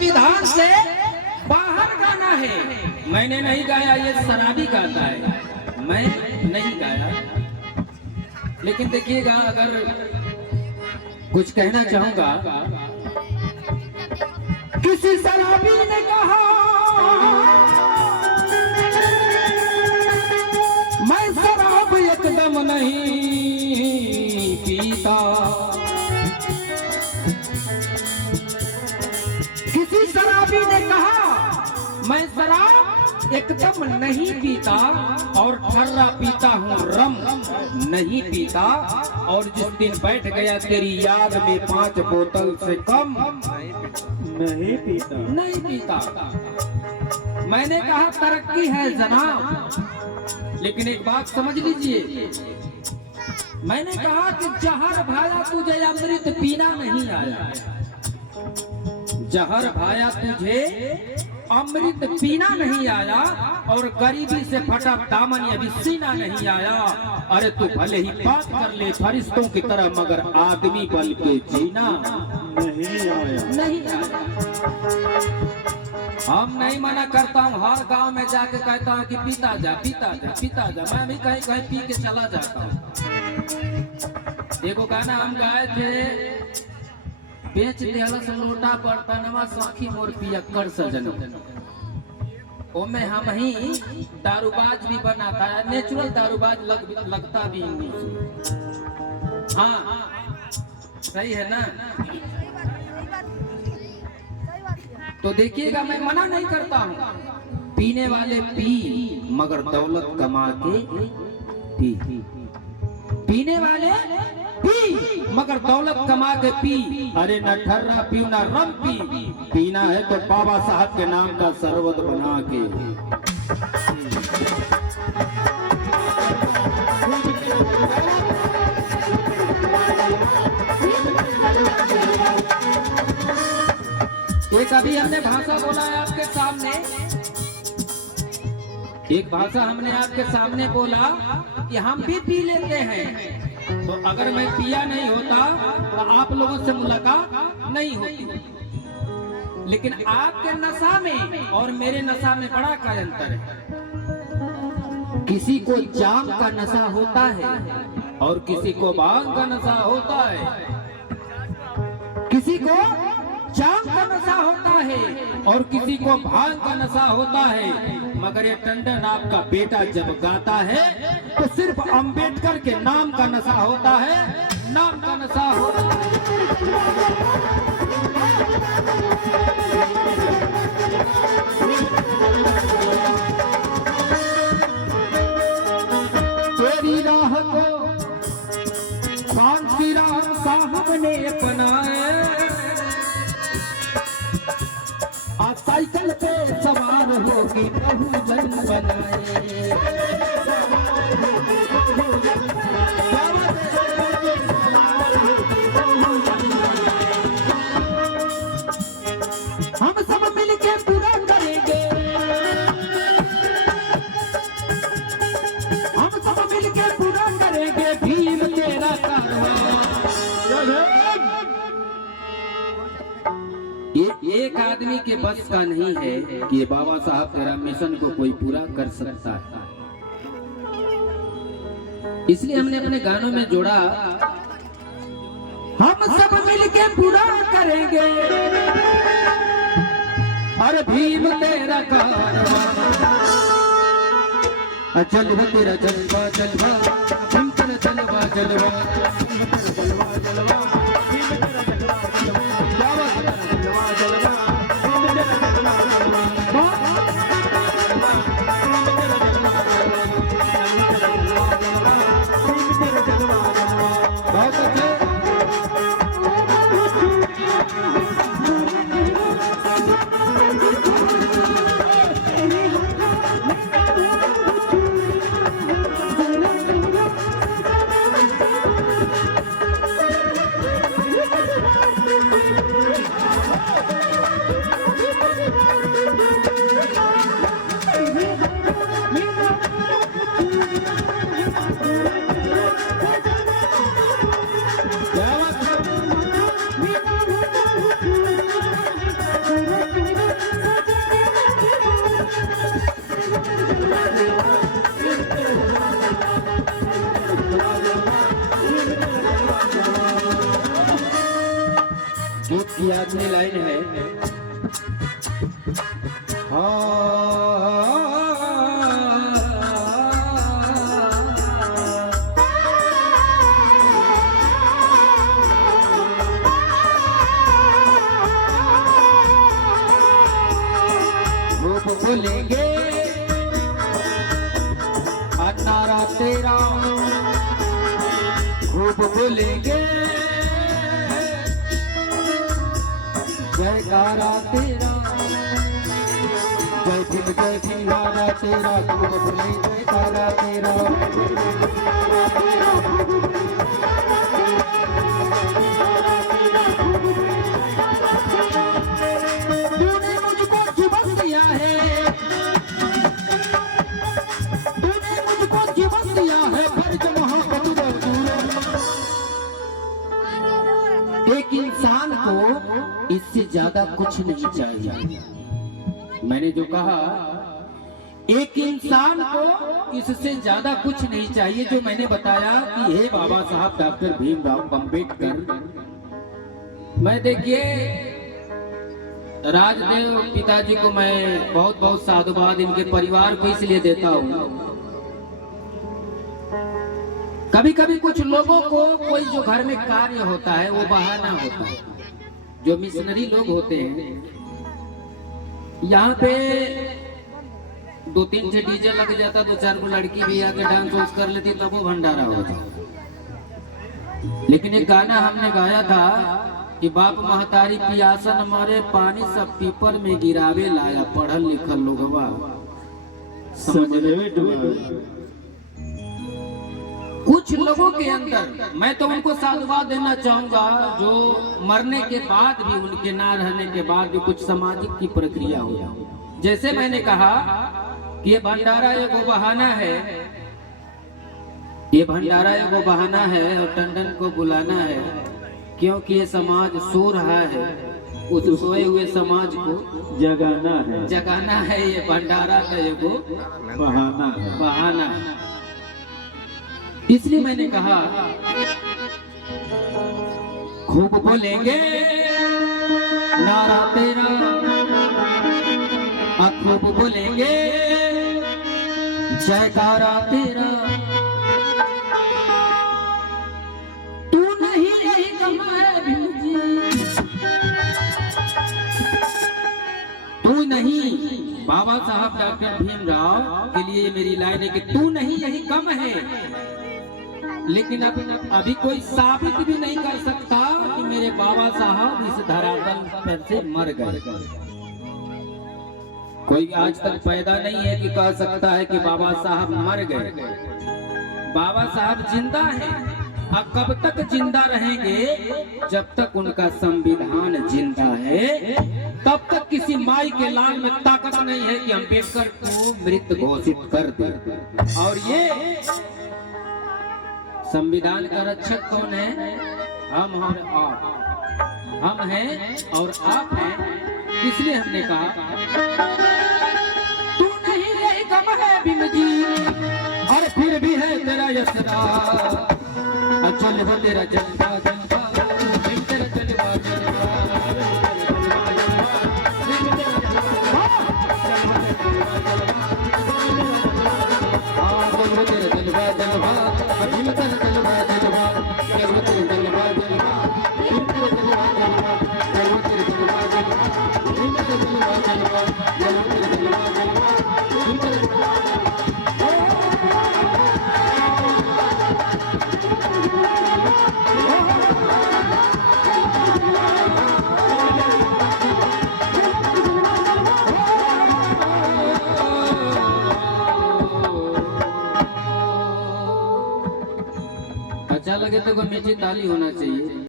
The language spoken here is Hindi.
विधान से बाहर गाना है। मैंने नहीं गाया, ये शराबी गाता है, मैं नहीं गाया। लेकिन देखिएगा, अगर कुछ कहना चाहूंगा। किसी शराबी ने कहा मैं शराब एकदम नहीं पीता। किसी शराबी ने कहा मैं शराब एकदम नहीं पीता और ठर्रा पीता हूँ, रम नहीं पीता। और जिस दिन बैठ गया तेरी याद में 5 बोतल से कम नहीं पीता, नहीं पीता। मैंने कहा तरक्की है जनाब, लेकिन एक बात समझ लीजिए, मैंने कहा कि जहर भाया तुझे अमृत पीना नहीं आया। जहर भाया तुझे अमृत पीना नहीं आया और गरीबी से फटा दामन अभी सीना नहीं आया। अरे तू भले ही बात कर ले फरिश्तों की तरह, मगर आदमी बन के जीना नहीं आया, नहीं आया। हम नहीं मना करता हूँ, हर गांव में जाके कहता हूँ कि पीता जा पीता जा पीता जा। मैं भी कहीं कहीं पी के चला जाता हूँ। देखो गाना हम गाए थे, बेच दिया लोटा बर्तनवा सखी मोर पियक्कड़ सजन। ओमे हम ही दारूबाज भी बनाता है, नेचुरल दारूबाज लगता भी इंग्लिश। हाँ सही है ना। तो देखिएगा, मैं मना नहीं करता हूँ, पीने वाले पी मगर दौलत कमा के पी। पीने वाले पी मगर दौलत कमा के पी। अरे न ठर्रा पी न रम पी, पीना है तो बाबा साहब के नाम का शरबत बना के। एक अभी हमने भाषा बोला है आपके सामने, एक भाषा हमने आपके सामने बोला कि हम भी पी लेते हैं। तो अगर मैं पिया नहीं होता तो आप लोगों से मुलाकात नहीं होती। लेकिन आपके नशा में और मेरे नशा में बड़ा का अंतर है। किसी को जाम का नशा होता है और किसी को भांग का नशा होता है। किसी को जाम का नशा होता है और किसी को भांग का नशा होता है। मगर ये टंडन आपका बेटा जब गाता है तो सिर्फ अंबेडकर के नाम का नशा होता है, नाम का नशा होता है। तेरी राह को फांसी राम साहब ने अपनाए, साइकिल पे सवार होगी बहुजन बनाए। हम सब मिलके पूरा करेंगे, हम सब मिलके पूरा करेंगे भीम तेरा कारवां। ये एक आदमी के बस का नहीं है कि बाबा साहब तेरा मिशन को कोई पूरा कर सकता है। इसलिए हमने अपने गानों में जोड़ा, हम सब मिलके पूरा करेंगे और भीम तेरा कारवां। जलवा तेरा जलवा जलवा, भीम तेरा जलवा जलवा, जलवा जलवा, भीम तेरा जलवा जलवा। अगली लाइन है, रूप भूलेंगे अन्नारा तेरा, रूप भूलेंगे जयकारा तेरा, जय भीम गाना तेरा, रूप भूले जयकारा तेरा। तूने मुझको जीवन दिया है, तूने मुझको जीवन दिया है, फर्ज मोहब्बत एक इंसान को इससे ज्यादा कुछ नहीं चाहिए। मैंने जो कहा एक इंसान को इससे ज्यादा कुछ नहीं चाहिए, जो मैंने बताया कि हे बाबा साहब डॉक्टर भीमराव अंबेडकर। मैं देखिए राजदेव पिताजी को मैं बहुत बहुत साधुवाद इनके परिवार को इसलिए देता हूँ। कभी कभी कुछ लोगों को कोई जो घर में कार्य होता है वो बहाना होता है। जो मिशनरी लोग होते हैं यहाँ पे 2-3 से डीजे लग जाता, 2-4 को लड़की भी आके डांस वांस कर लेती, तब वो भंडारा हो जाता। लेकिन एक गाना हमने गाया था कि बाप महतारी पियासन मारे, पानी सब पीपर में गिरावे लाया, पढ़ल लिखल लोगवा समझ। कुछ लोगों के अंदर मैं तो उनको साधुवाद देना चाहूंगा जो मरने के बाद भी, उनके ना रहने के बाद भी कुछ सामाजिक की प्रक्रिया हो। जैसे मैंने कहा कि ये भंडारा एगो बहाना है, ये भंडारा एगो बहाना है और टंडन को बुलाना है, क्योंकि ये समाज सो रहा है, उस सोए हुए समाज को जगाना है। ये भंडारा का एगो बहाना है। इसलिए मैंने कहा खूब बोलेंगे नारा तेरा, खूब बोलेंगे जयकारा तेरा। तू नहीं यही कम है तू नहीं। बाबा साहब डॉक्टर भीमराव के लिए मेरी लाइन है कि तू नहीं यही कम है, लेकिन अभी कोई साबित भी नहीं कर सकता कि मेरे बाबा साहब इस धरातल पर से मर गए। कोई आज तक पैदा नहीं है कि कह सकता है कि बाबा साहब मर गए। बाबा साहब जिंदा हैं। अब कब तक जिंदा रहेंगे? जब तक उनका संविधान जिंदा है, तब तक किसी माई के लाल में ताकत नहीं है कि अम्बेडकर को मृत घोषित कर दे। और ये संविधान का रक्षक कौन है? हम और आप। हम हैं और आप हैं, इसलिए हमने कहा तू नहीं यही कम है भीम जी, और फिर भी है तेरा यसरा। चल वो तेरा जलवा जलवा, भीम तेरा जलवा जलवा, अच्छा लगे तो कोई मीठी ताली होना चाहिए।